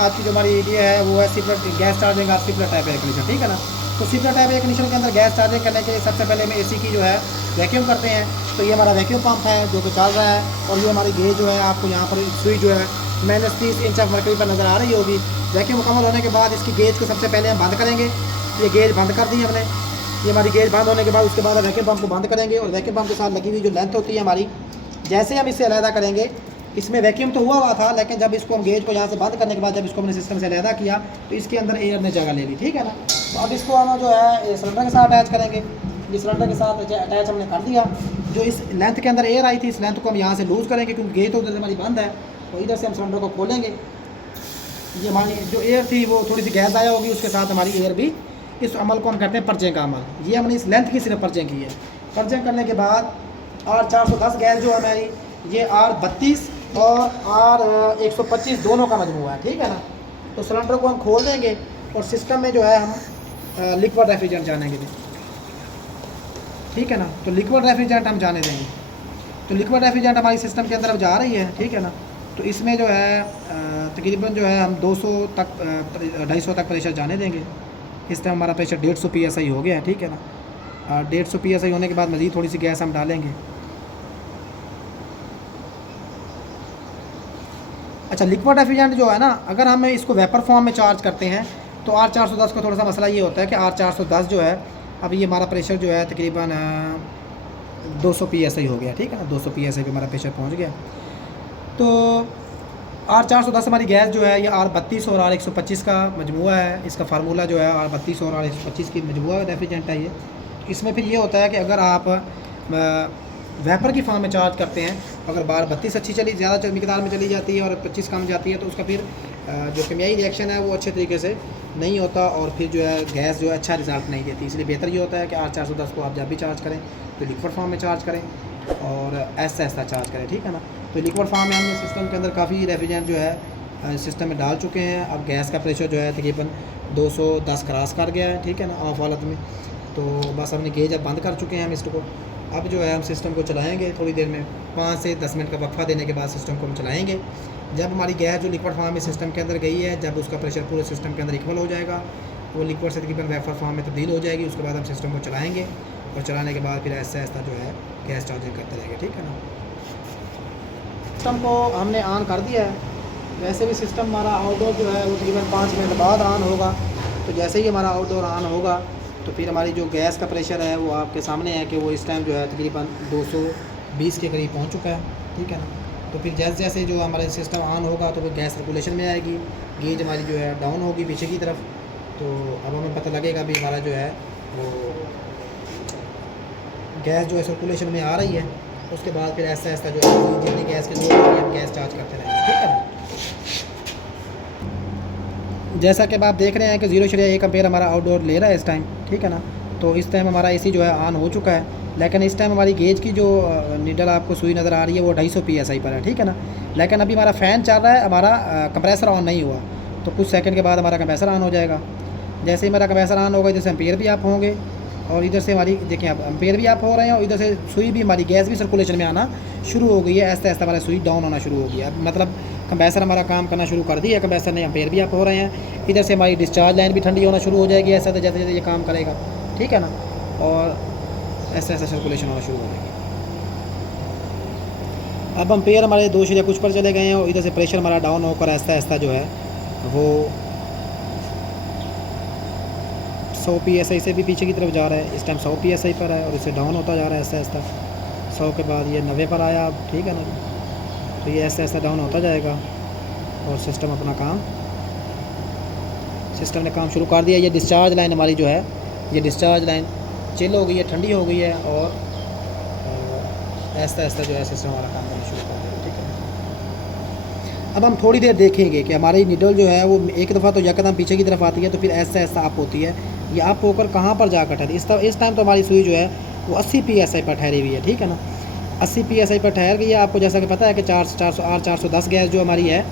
आज की जो हमारी वीडियो है वो है सीपरेट गैस चार्जिंग और सीपरेट टाइप एयर कंडीशन, ठीक है ना। तो सीपरेट टाइप एयर कंडीशन के अंदर गैस चार्जिंग करने के लिए सबसे पहले हम एसी की जो है वैक्यूम करते हैं। तो ये हमारा वैक्यूम पंप है जो कि चल रहा है, और ये हमारी गेज जो है आपको यहाँ पर सुई जो है -30 इंच ऑफ मरकरी पर नज़र आ रही होगी। वैक्यूम मुकम्मल होने के बाद इसकी गेज को सबसे पहले हम बंद करेंगे। ये गेज बंद कर दी हमने। ये हमारी गेज बंद होने के बाद उसके बाद वैक्यूम पंप को बंद करेंगे, और वैक्यूम पंप के साथ लगी हुई जो लेंथ होती है हमारी, जैसे हम इससे अलहदा करेंगे, इसमें वैक्यूम तो हुआ था, लेकिन जब इसको हम गेज को यहाँ से बंद करने के बाद जब इसको हमने सिस्टम से अलहदा किया तो इसके अंदर एयर ने जगह ले ली, ठीक है ना। तो अब इसको हम जो है सिलेंडर के साथ अटैच करेंगे। ये सिलेंडर के साथ अटैच हमने कर दिया। जो इस लेंथ के अंदर एयर आई थी, इस लेंथ को हम यहाँ से लूज़ करेंगे क्योंकि गेज तो उधर से हमारी बंद है। तो इधर से हम सिलेंडर को खोलेंगे। ये हमारी जो एयर थी वो थोड़ी सी गैस आया होगी, उसके साथ हमारी एयर भी। इस अमल को हम कहते हैं पर्चिंग का अमल। ये हमने इस लेंथ की सिर्फ पर्चिंग की है। पर्चिंग करने के बाद R410 गैस जो है हमारी, ये R32 और R125 दोनों का मजमूआ है, ठीक है ना। तो सिलेंडर को हम खोल देंगे और सिस्टम में जो है हम लिक्विड रेफ्रिजरेंट जानेंगे, ठीक है ना। तो लिक्विड रेफ्रिजरेंट हम जाने देंगे। तो लिक्विड रेफ्रिजरेंट हमारी सिस्टम के अंदर अब जा रही है, ठीक है ना। तो इसमें जो है तकरीबन जो है हम 200 तक 250 तक प्रेशर जाने देंगे। इस टाइम हमारा प्रेशर 150 PSI हो गया है, ठीक है ना। 150 PSI होने के बाद मज़ीद थोड़ी सी गैस हम डालेंगे। अच्छा, लिक्विड रेफ्रिजरेंट जो है ना, अगर हम इसको वेपर फॉर्म में चार्ज करते हैं तो R410 का थोड़ा सा मसला ये होता है कि R410 जो है, अब ये हमारा प्रेशर जो है तकरीबन 200 PSI हो गया, ठीक है ना। 200 PSI पे हमारा प्रेशर पहुंच गया। तो R410 हमारी गैस जो है ये R32 और R125 का मजमूआ है। इसका फार्मूला जो है R32 और R125 की मजमूआ रेफ्रिजरेंट है ये। इसमें फिर ये होता है कि अगर आप वेपर की फॉर्म में चार्ज करते हैं, अगर बार 32 अच्छी चली ज़्यादा मिकदार में चली जाती है और 25 कम जाती है, तो उसका फिर जो केमियाई रिएक्शन है वो अच्छे तरीके से नहीं होता, और फिर जो है गैस जो है अच्छा रिजल्ट नहीं देती। इसलिए बेहतर ये होता है कि R410 को आप जब भी चार्ज करें तो लिक्विड फॉर्म में चार्ज करें और ऐसा ऐसा चार्ज करें, ठीक है ना। तो लिक्विड फॉर्म में हमने सिस्टम के अंदर काफ़ी रेफ्रिजरेंट जो है सिस्टम में डाल चुके हैं। अब गैस का प्रेशर जो है तकरीबन 210 क्रॉस कर गया है, ठीक है ना, ऑफ हालत में। तो बस हमने गेज अब बंद कर चुके हैं हम इसको। अब जो है हम सिस्टम को चलाएंगे थोड़ी देर में, 5 से 10 मिनट का वक्फा देने के बाद सिस्टम को हम चलाएंगे। जब हमारी गैस जो लिक्विड फॉर्म में सिस्टम के अंदर गई है, जब उसका प्रेशर पूरे सिस्टम के अंदर इक्वल हो जाएगा, वो लिक्विड से तकरीबन वेपर फॉर्म में तब्दील हो जाएगी। उसके बाद हम सिस्टम को चलाएँगे, और चलाने के बाद फिर ऐसा ऐसा जो है गैस चार्जिंग करते रहेंगे, ठीक है ना। सिस्टम को हमने ऑन कर दिया है। वैसे भी सिस्टम हमारा आउटडोर जो है वो तकरीबन 5 मिनट बाद ऑन होगा। तो जैसे ही हमारा आउटडोर ऑन होगा तो फिर हमारी जो गैस का प्रेशर है वो आपके सामने है कि वो इस टाइम जो है तकरीबन 220 के करीब पहुंच चुका है, ठीक है ना। तो फिर जैसे जैसे जो हमारा सिस्टम ऑन होगा तो वो गैस सर्कुलेशन में आएगी, गेज हमारी जो है डाउन होगी पीछे की तरफ। तो अब हमें पता लगेगा भी हमारा जो है वो गैस जो है सर्कुलेशन में आ रही है। उसके बाद फिर ऐसा ऐसा जो है जितनी गैस की जरूरत होगी हम गैस चार्ज करते रहेंगे, ठीक है। जैसा कि आप देख रहे हैं कि 0.1 एम्पेयर हमारा आउटडोर ले रहा है इस टाइम, ठीक है ना। तो इस टाइम हमारा एसी जो है ऑन हो चुका है, लेकिन इस टाइम हमारी गेज की जो नीडल आपको सुई नज़र आ रही है वो 250 PSI पर है, ठीक है ना। लेकिन अभी हमारा फ़ैन चल रहा है, हमारा कंप्रेसर ऑन नहीं हुआ। तो कुछ सेकंड के बाद हमारा कंप्रेसर ऑन हो जाएगा। जैसे ही हमारा कंप्रेसर ऑन होगा, इधर से एम्पेयर भी आप होंगे, और इधर से हमारी देखिए अब एम्पेयर भी आप हो रहे हैं, और इधर से सुई भी हमारी गैस भी सर्कुलेशन में आना शुरू हो गई है। ऐसा ऐसा हमारा सुई डाउन होना शुरू हो गया है। मतलब कंप्रेसर हमारा काम करना शुरू कर दिया है। कंप्रेसर ने एम्पेयर भी आप हो रहे हैं। इधर से हमारी डिस्चार्ज लाइन भी ठंडी होना शुरू हो जाएगी, ऐसा तो जैसे जैसे ये काम करेगा, ठीक है ना। और ऐसा ऐसा सर्कुलेशन होना शुरू हो जाएगी। अब एम्पेयर हमारे 2 कुछ पर चले गए हैं, और इधर से प्रेशर हमारा डाउन होकर ऐसा ऐसा जो है वो 100 PSI से भी पीछे की तरफ जा रहा है। इस टाइम 100 PSI पर है और इससे डाउन होता जा रहा है ऐसा ऐसा। 100 के बाद ये 90 पर आया, अब ठीक है ना। तो ये ऐसा ऐसा डाउन होता जाएगा, और सिस्टम अपना काम सिस्टम ने काम शुरू कर दिया। ये डिस्चार्ज लाइन हमारी जो है, ये डिस्चार्ज लाइन चिल हो गई है, ठंडी हो गई है, और ऐसा ऐसा जो है सिस्टम हमारा काम करना शुरू कर दिया, ठीक है। अब हम थोड़ी देर देखेंगे कि हमारी निडल जो है वो एक दफ़ा तो यकदम पीछे की तरफ आती है, तो फिर ऐसा ऐसा अप होती है, ये अप होकर कहाँ पर जाकर ठहरी। इस टाइम तो हमारी सुई जो है वो 80 PSI पर ठहरी हुई है, ठीक है ना। 80 PSI पर ठहर गई है। आपको जैसा कि पता है कि 410 गैस जो हमारी है,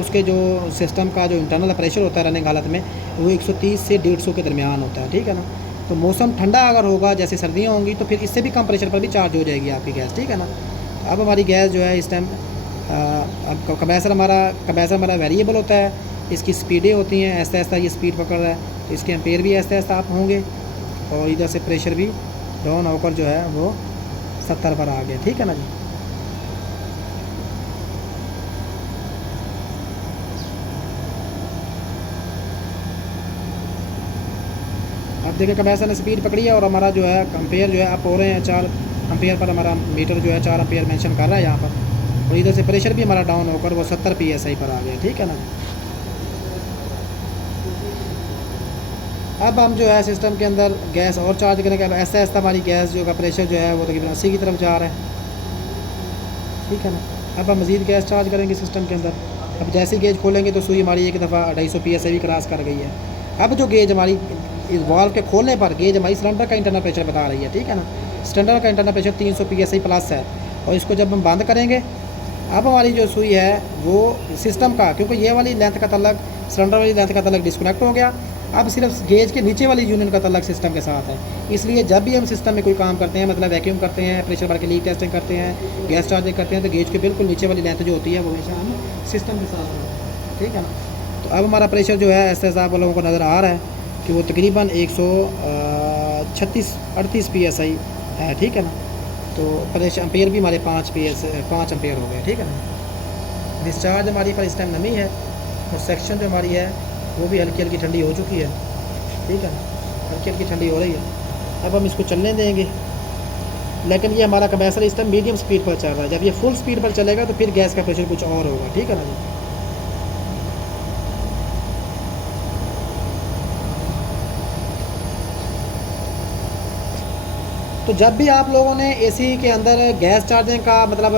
उसके जो सिस्टम का जो इंटरनल प्रेशर होता है रनिंग हालत में, वो 130 से 150 के दरमियान होता है, ठीक है ना। तो मौसम ठंडा अगर होगा, जैसे सर्दियाँ होंगी, तो फिर इससे भी कम प्रेशर पर भी चार्ज हो जाएगी आपकी गैस, ठीक है ना। अब हमारी गैस जो है इस टाइम अब कंप्रेसर हमारा वेरिएबल होता है। इसकी स्पीडें होती हैं, ऐसा ऐसा ये स्पीड पकड़ रहा है तो इसके एम्पेयर भी ऐसा ऐसा आप होंगे, और इधर से प्रेशर भी डाउन होकर जो है वो 70 पर आ गया, ठीक है ना जी। अब देखिए कंप्रेसर ने स्पीड पकड़ी है और हमारा जो है एम्पेयर जो है आप हो रहे हैं 4 एम्पेयर पर, हमारा मीटर जो है 4 एम्पेयर मेंशन कर रहा है यहाँ पर, और इधर से प्रेशर भी हमारा डाउन होकर वो 70 PSI पर आ गया, ठीक है ना। अब हम जो है सिस्टम के अंदर गैस और चार्ज करेंगे। अब ऐसा ऐसा हमारी गैस जो का प्रेशर जो है वो तकरीबन 80 की तरफ जा रहा है, ठीक है ना। अब हम मज़ीद गैस चार्ज करेंगे सिस्टम के अंदर। अब जैसे गेज खोलेंगे तो सुई हमारी एक दफ़ा 250 PSI भी क्रॉस कर गई है। अब जो गेज हमारी इस वाल्व के खोलने पर गेज हमारी सिलेंडर का इंटरनल प्रेशर बता रही है, ठीक है ना। सिलेंडर का इंटरनल प्रेशर 300 PSI प्लस है, और इसको जब हम बंद करेंगे अब हमारी जो सुई है वो सिस्टम का, क्योंकि ये वाली लेंथ का तलक सिलेंडर वाली लेंथ का तलक डिस्कनेक्ट हो गया, अब सिर्फ गेज के नीचे वाली यूनिट का तलक सिस्टम के साथ है। इसलिए जब भी हम सिस्टम में कोई काम करते हैं, मतलब वैक्यूम करते हैं, प्रेशर भर के लीक टेस्टिंग करते हैं, गैस चार्जिंग करते हैं, तो गेज के बिल्कुल नीचे वाली लेंथ जो होती है वो हमेशा हम सिस्टम के साथ रखते हैं, ठीक है ना। तो अब हमारा प्रेशर जो है ऐसे ऐसा आप लोगों को नज़र आ रहा है कि वो तकरीबन 136-38 PSI है, ठीक है ना। तो प्रेशर एम्पेयर भी हमारे 5 एम्पेयर हो गए, ठीक है ना। डिस्चार्ज हमारी पर इस टाइम नमी है, और सेक्शन जो हमारी है वो भी हल्की हल्की ठंडी हो चुकी है, ठीक है, हल्की हल्की ठंडी हो रही है। अब हम इसको चलने देंगे, लेकिन ये हमारा कंप्रेसर इस टाइम मीडियम स्पीड पर चल रहा है। जब ये फुल स्पीड पर चलेगा तो फिर गैस का प्रेशर कुछ और होगा, ठीक है ना जी। तो जब भी आप लोगों ने एसी के अंदर गैस चार्जिंग का मतलब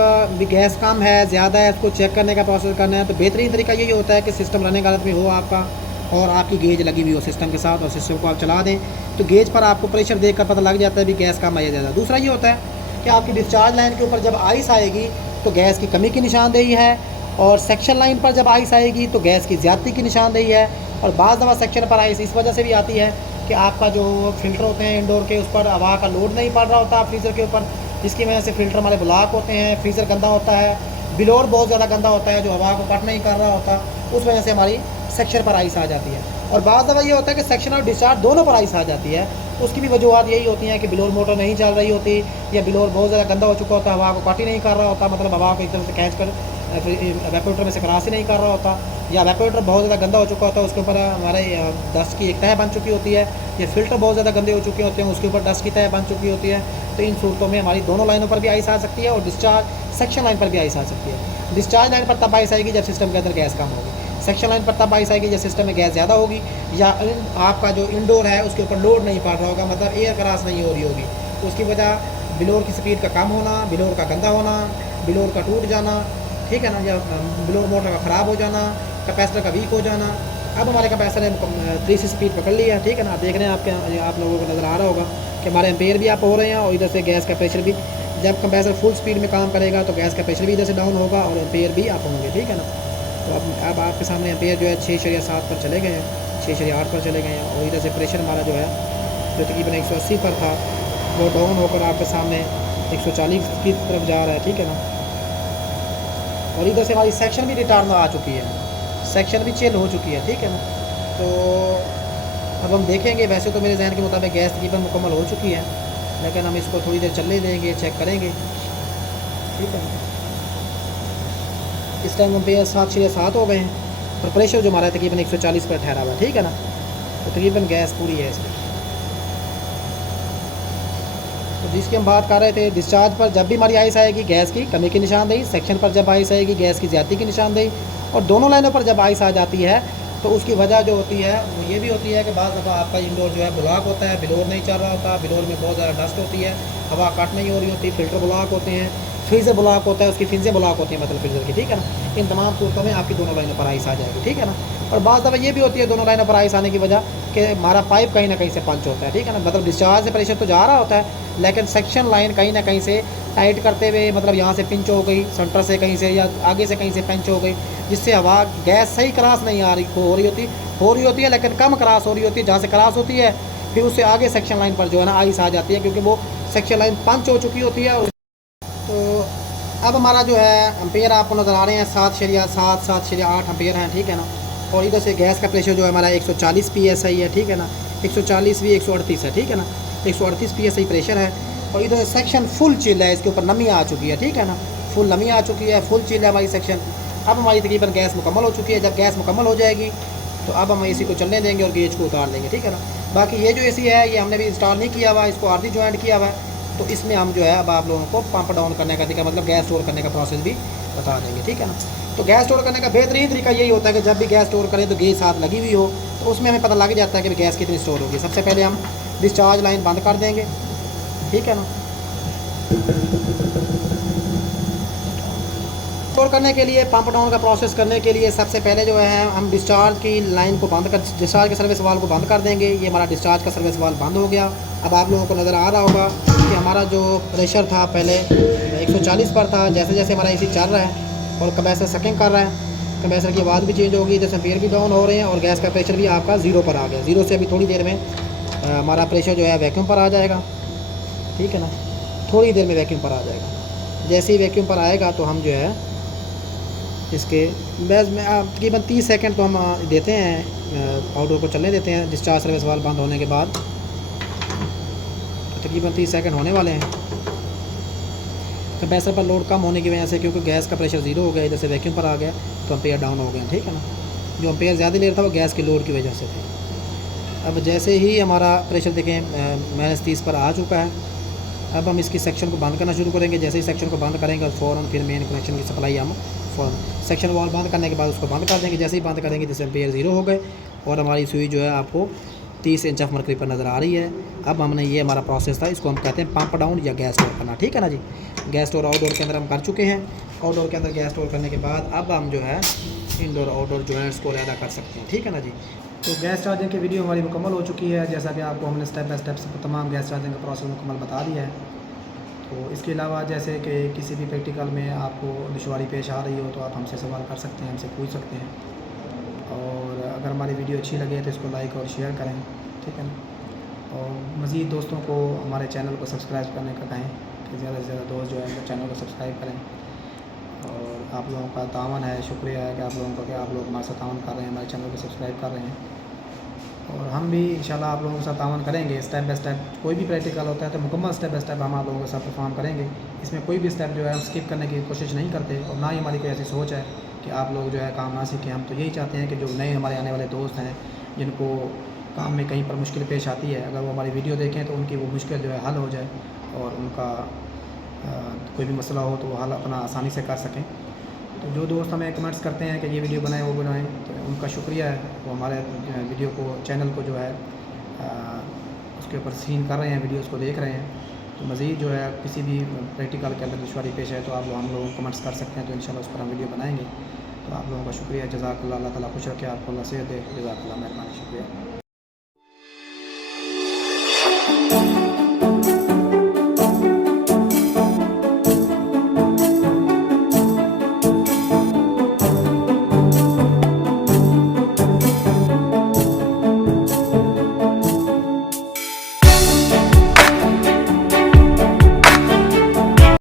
गैस कम है ज़्यादा है उसको चेक करने का प्रोसेस करना है, तो बेहतरीन तरीका यही होता है कि सिस्टम रनिंग हालत में हो आपका, और आपकी गेज लगी हुई हो सिस्टम के साथ, और सिस्टम को आप चला दें तो गेज पर आपको प्रेशर देखकर पता लग जाता है भी गैस कम है ज़्यादा। दूसरा ये होता है कि आपकी डिस्चार्ज लाइन के ऊपर जब आइस आएगी तो गैस की कमी की निशानदेही है, और सेक्शन लाइन पर जब आइस आएगी तो गैस की ज़्यादती की निशानदेही है। और बाज़ दफ़ा सेक्शन पर आइस इस वजह से भी आती है कि आपका जो फ़िल्टर होते हैं इंडोर के, उस पर हवा का लोड नहीं पड़ रहा होता फ्रीज़र के ऊपर, जिसकी वजह से फ़िल्टर हमारे ब्लॉक होते हैं, फ्रीज़र गंदा होता है, बिलोर बहुत ज़्यादा गंदा होता है जो हवा को कट नहीं कर रहा होता, उस वजह से हमारी सेक्शन पर आइस आ जाती है। और बाज़ दफ़ा ये होता है कि सेक्शन और डिस्चार्ज दोनों पर आइस आ जाती है, तो उसकी भी वजूहत यही होती हैं कि बिलोर मोटर नहीं चल रही होती, या बिलोर बहुत ज़्यादा गंदा हो चुका होता है, हवा को कट ही नहीं कर रहा होता, मतलब हवा को एकदम से खींच कर वेपोरेटर में से क्रॉस ही नहीं कर रहा होता, या वेपोरेटर बहुत ज़्यादा गंदा हो चुका होता है, उसके ऊपर हमारे डस्ट की एक तह बन चुकी होती है, या फ़िल्टर बहुत ज़्यादा गंदे हो चुके होते हैं उसके ऊपर डस्ट की तह बन चुकी होती है। तो इन सूरतों में हमारी दोनों लाइनों पर भी आइस आ सकती है, और डिस्चार्ज सेक्शन लाइन पर भी आइस आ सकती है। डिस्चार्ज लाइन पर तब आइस आएगी जब सिस्टम के अंदर गैस कम होगी, सेक्शन लाइन पर तब आइस आएगी जब सिस्टम में गैस ज़्यादा होगी, या आपका जो इंडोर है उसके ऊपर लोड नहीं पड़ रहा होगा, मतलब एयर क्रॉस नहीं हो रही होगी, तो उसकी वजह बिलोर की स्पीड का कम होना, बिलोर का गंदा होना, बिलोर का टूट जाना, ठीक है ना, या बिलोर मोटर का ख़राब हो जाना, कैपेसिटर का वीक हो जाना। अब हमारे कैपेसिटर ने 3 स्पीड पकड़ लिया, ठीक है ना। देख रहे हैं आप लोगों को नज़र आ रहा होगा कि हमारे एम्पेयर भी आप हो रहे हैं, और इधर से गैस का प्रेशर भी, जब कंप्रेसर फुल स्पीड में काम करेगा तो गैस का प्रेशर भी इधर से डाउन होगा और एम्पेयर भी आप होंगे, ठीक है ना। तो अब आपके सामने एम्पेयर जो है 6.7 पर चले गए हैं, 6.8 पर चले गए हैं, और इधर से प्रेशर हमारा जो है जो तकरीबन 180 पर था वो डाउन होकर आपके सामने 140 की तरफ जा रहा है, ठीक है ना। और इधर से हमारी सेक्शन भी रिटर्न आ चुकी है, सेक्शन भी चिल हो चुकी है, ठीक है ना। तो अब हम देखेंगे, वैसे तो मेरे जहन के मुताबिक गैस तकरीबन मुकम्मल हो चुकी है, लेकिन हम इसको थोड़ी देर चलने देंगे, चेक करेंगे, ठीक है ना। इस टाइम एम्पेयर 7.7 हो गए हैं, और प्रेशर जो हमारा तकरीबन 140 पर ठहरा हुआ है, ठीक है ना। तो तकरीबन गैस पूरी है इसकी। तो जिसकी हम बात कर रहे थे, डिस्चार्ज पर जब भी हमारी आइस आएगी गैस की कमी की निशानदेही, सेक्शन पर जब आइस आएगी गैस की ज़्यादती की निशानदेही, और दोनों लाइनों पर जब आइस आ जाती है तो उसकी वजह जो होती है वो ये भी होती है कि बाज़ दफ़ा आपका इंडोर जो है ब्लॉक होता है, बिलोर नहीं चल रहा होता, बिलोर में बहुत ज़्यादा डस्ट होती है, हवा कट नहीं हो रही होती, फ़िल्टर ब्लॉक होते हैं, फ्रीज़र ब्लॉक होता है, उसकी फिंसें ब्लॉक होती हैं मतलब फ्रीज़र की, ठीक है ना। इन तमाम सूरतों में आपकी दोनों लाइनों पर आइस आ जाएगी, ठीक है ना। और बाज़ दफ़ा ये भी होती है दोनों लाइनों पर आइस आने की वजह कि हमारा पाइप कहीं ना कहीं से पंच होता है, ठीक है ना। मतलब डिस्चार्ज से प्रेशर तो जा रहा होता है, लेकिन सेक्शन लाइन कहीं ना कहीं से टाइट करते हुए, मतलब यहाँ से पिंच हो गई सेंटर से कहीं से, या आगे से कहीं से पिंच हो गई, जिससे हवा गैस सही क्रॉस नहीं आ रही हो रही होती है, लेकिन कम क्रॉस हो रही होती है। जहाँ से क्रॉस होती है फिर उससे आगे सेक्शन लाइन पर जो है ना आइस आ जाती है, क्योंकि वो सेक्शन लाइन पंच हो चुकी होती है। तो अब हमारा जो है एम्पेयर आपको नज़र आ रहे हैं 7.7 7.8 एम्पेयर हैं, ठीक है ना। और इधर से गैस का प्रेशर जो है हमारा 140 PSI है, ठीक है ना, 140 भी 138 है, ठीक है ना, 138 PSI प्रेशर है। और इधर सेक्शन फुल चिल है, इसके ऊपर नमी आ चुकी है, ठीक है ना, फुल नमी आ चुकी है, फुल चिल है हमारी सेक्शन। अब हमारी तकरीबन गैस मुकम्मल हो चुकी है। जब गैस मुकम्मल हो जाएगी तो अब हम एसी को चलने देंगे और गेज को उतार देंगे, ठीक है ना। बाकी ये जो एसी है ये हमने भी इंस्टॉल नहीं किया हुआ, इसको आरजी ज्वाइंट किया हुआ है। तो इसमें हम जो है अब आप लोगों को पंप डाउन करने का तरीका, मतलब गैस स्टोर करने का प्रोसेस भी बता देंगे, ठीक है ना। तो गैस स्टोर करने का बेहतरीन तरीका यही होता है कि जब भी गैस स्टोर करें तो गेज साथ लगी हुई हो, तो उसमें हमें पता लग जाता है कि गैस कितनी स्टोर होगी। सबसे पहले हम डिस्चार्ज लाइन बंद कर देंगे, ठीक है ना। स्टोर करने के लिए, पंप डाउन का प्रोसेस करने के लिए सबसे पहले जो है हम डिस्चार्ज की लाइन को बंद कर, डिस्चार्ज के सर्विस वाल्व को बंद कर देंगे। ये हमारा डिस्चार्ज का सर्विस वाल्व बंद हो गया। अब आप लोगों को नज़र आ रहा होगा कि हमारा जो प्रेशर था पहले 140 पर था, जैसे जैसे हमारा एसी चल रहा है और कंप्रेसर सकिंग कर रहा है, कंप्रेसर की आवाज़ भी चेंज होगी, जैसे एम्पीयर भी डाउन हो रहे हैं और गैस का प्रेशर भी आपका 0 पर आ गया। 0 से अभी थोड़ी देर में हमारा प्रेशर जो है वैक्यूम पर आ जाएगा, ठीक है ना, थोड़ी देर में वैक्यूम पर आ जाएगा। जैसे ही वैक्यूम पर आएगा तो हम जो है इसके बेस में तकरीबन 30 सेकंड तो हम देते हैं, आउटडोर को चलने देते हैं। डिस्चार्ज सर्विस वाल्व बंद होने के बाद तो तकरीबन 30 सेकंड होने वाले हैं। कंप्रेसर पर लोड कम होने की वजह से, क्योंकि गैस का प्रेशर 0 हो गया, इधर से वैक्यूम पर आ गया तो एम्पेयर डाउन हो गया, ठीक है ना। जो एम्पेयर ज़्यादा ले रहा था वो गैस की लोड की वजह से थे। अब जैसे ही हमारा प्रेशर देखें -30 पर आ चुका है, अब हम इसकी सेक्शन को बंद करना शुरू करेंगे। जैसे ही सेक्शन को बंद करेंगे फ़ौरन फिर मेन कनेक्शन की सप्लाई हम फ़ौरन सेक्शन वाल बंद करने के बाद उसको बंद कर देंगे। जैसे ही बंद करेंगे जैसे एम्पेयर 0 हो गए और हमारी सुई जो है आपको 30 इंच ऑफ मरकरी पर नज़र आ रही है। अब हमने ये हमारा प्रोसेस था, इसको हम कहते हैं पंप डाउन या गैस स्टोर करना, ठीक है ना जी। गैस स्टोर आउटडोर के अंदर हम कर चुके हैं। आउटडोर के अंदर गैस स्टोर करने के बाद अब हम जो है इनडोर आउटडोर जॉइंट्स को अलहदा कर सकते हैं, ठीक है ना जी। तो गैस चार्जिंग की वीडियो हमारी मुकम्मल हो चुकी है। जैसा कि आपको हमने स्टेप बाय स्टेप से तमाम गैस चार्जिंग का प्रोसेस मुकम्मल बता दिया है। तो इसके अलावा जैसे कि किसी भी प्रैक्टिकल में आपको दुश्वारी पेश आ रही हो तो आप हमसे सवाल कर सकते हैं, हमसे पूछ सकते हैं। और अगर हमारी वीडियो अच्छी लगे तो इसको लाइक और शेयर करें, ठीक है ना। और मज़ीद दोस्तों को हमारे चैनल को सब्सक्राइब करने का कहें कि ज़्यादा से ज़्यादा दोस्त जो है चैनल को सब्सक्राइब करें। और आप लोगों का तावन है, शुक्रिया है कि आप लोगों का, कि आप लोग हमारे साथ तावन कर रहे हैं, हमारे चैनल को सब्सक्राइब कर रहे हैं। और हम भी इंशाल्लाह आप लोगों के साथ तावन करेंगे। स्टेप बाय स्टेप कोई भी प्रैक्टिकल होता है तो मुकम्मल स्टेप बाय स्टेप हम आप लोगों के साथ परफॉर्म करेंगे। इसमें कोई भी स्टेप जो है हम स्किप करने की कोशिश नहीं करते और ना ही हमारी कोई ऐसी सोच है कि आप लोग जो है काम ना सीखें। हम तो यही चाहते हैं कि जो नए हमारे आने वाले दोस्त हैं जिनको काम में कहीं पर मुश्किल पेश आती है, अगर वो हमारी वीडियो देखें तो उनकी वो मुश्किल जो है हल हो जाए और उनका कोई भी मसला हो तो वो हल अपना आसानी से कर सकें। तो जो दोस्त हमें कमेंट्स करते हैं कि ये वीडियो बनाएं वो बनाएं, तो उनका शुक्रिया है। वो हमारे वीडियो को, चैनल को जो है उसके ऊपर सीन कर रहे हैं, वीडियोस को देख रहे हैं। तो मज़ीद जो है किसी भी प्रैक्टिकल के अंदर दुश्वारी पेश है तो आप लोग हम लोगों को कमेंट्स कर सकते हैं, तो इंशाल्लाह उस पर हम वीडियो बनाएंगे। तो आप लोगों का शुक्रिया, जज़ाकल्लाह, अल्लाह ताला खुश रखे आपको, अल्लाह सेहत दे, जज़ाकल्लाह, मेहरबानी, शुक्रिया।